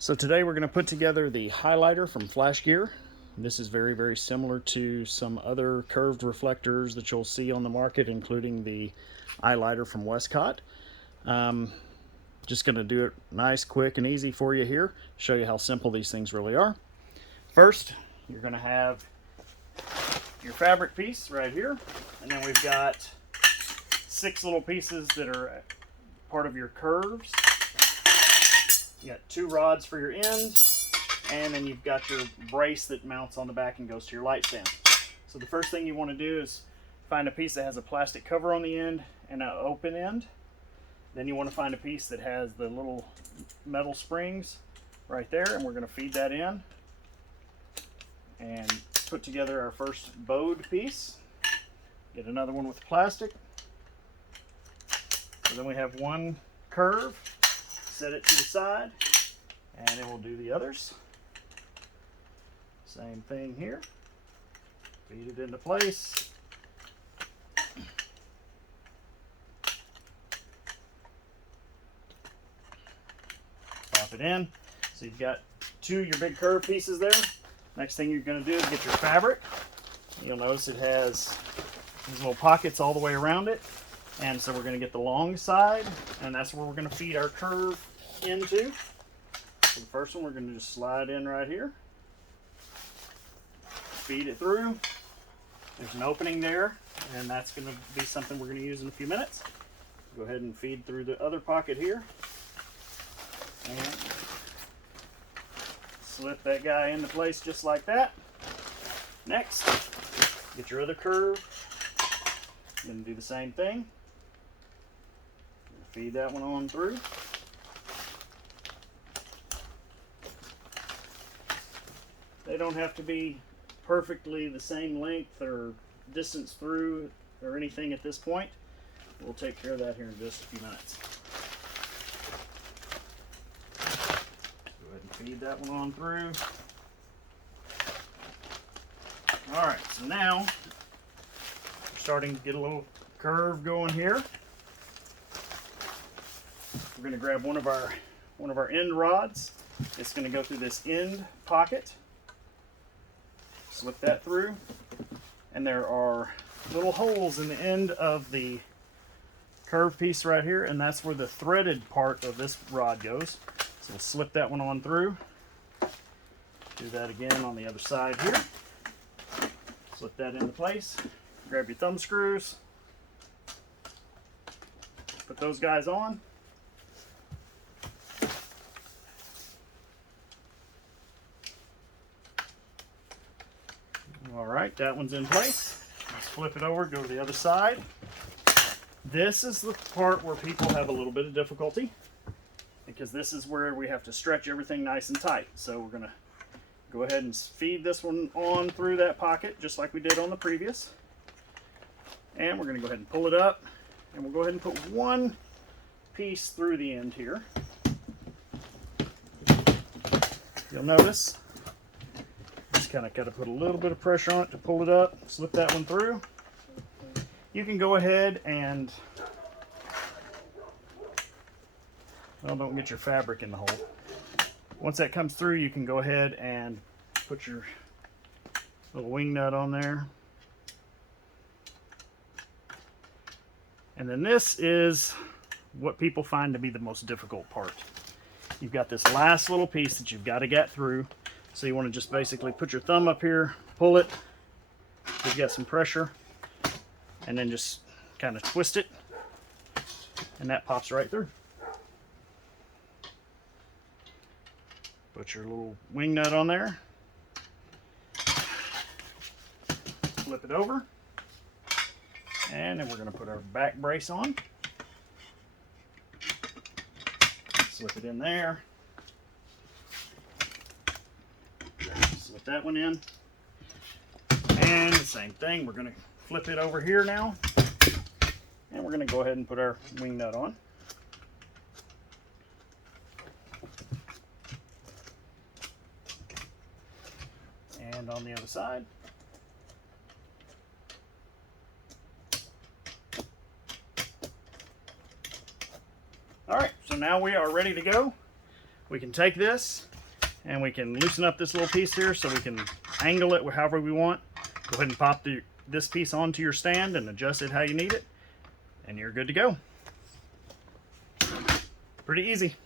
So today we're going to put together the highlighter from FlashGear. This is very, very similar to some other curved reflectors that you'll see on the market, including the eyelighter from Westcott. Just going to do it nice, quick, and easy for you here. Show you how simple these things really are. First, you're going to have your fabric piece right here, and then we've got 6 little pieces that are part of your curves. You got 2 rods for your end, and then you've got your brace that mounts on the back and goes to your light stand. So the first thing you want to do is find a piece that has a plastic cover on the end and an open end. Then you want to find a piece that has the little metal springs right there, and we're going to feed that in and put together our first bowed piece. Get another one with plastic. So then we have one curve. Set it to the side, and then we'll do the others. Same thing here. Feed it into place. Pop it in. So you've got 2 of your big curve pieces there. Next thing you're going to do is get your fabric. You'll notice it has these little pockets all the way around it. And so we're going to get the long side, and that's where we're going to feed our curve into. So the first one we're going to just slide in right here. Feed it through. There's an opening there, and that's going to be something we're going to use in a few minutes. Go ahead and feed through the other pocket here. And slip that guy into place just like that. Next, get your other curve. You're going to do the same thing. Feed that one on through. They don't have to be perfectly the same length or distance through or anything at this point. We'll take care of that here in just a few minutes. Go ahead and feed that one on through. Alright, so now we're starting to get a little curve going here. We're going to grab one of our end rods. It's going to go through this end pocket. Slip that through, and there are little holes in the end of the curved piece right here, and that's where the threaded part of this rod goes. So we'll slip that one on through. Do that again on the other side here. Slip that into place. Grab your thumb screws. Put those guys on. Alright, that one's in place. Let's flip it over, go to the other side. This is the part where people have a little bit of difficulty, because this is where we have to stretch everything nice and tight. So we're going to go ahead and feed this one on through that pocket, just like we did on the previous. And we're going to go ahead and pull it up, and we'll go ahead and put one piece through the end here. You'll notice kind of got to put a little bit of pressure on it to pull it up. Slip that one through. You can go ahead and, well, don't get your fabric in the hole. Once that comes through, you can go ahead and put your little wing nut on there. And then this is what people find to be the most difficult part. You've got this last little piece that you've got to get through. So you want to just basically put your thumb up here, pull it, you've got some pressure, and then just kind of twist it, and that pops right through. Put your little wing nut on there, flip it over, and then we're going to put our back brace on. Slip it in there. Slip that one in, and the same thing, we're going to flip it over here now, and we're going to go ahead and put our wing nut on. And on the other side. Alright, so now we are ready to go. we can take this and we can loosen up this little piece here so we can angle it however we want. Go ahead and pop this piece onto your stand and adjust it how you need it, and you're good to go. Pretty easy.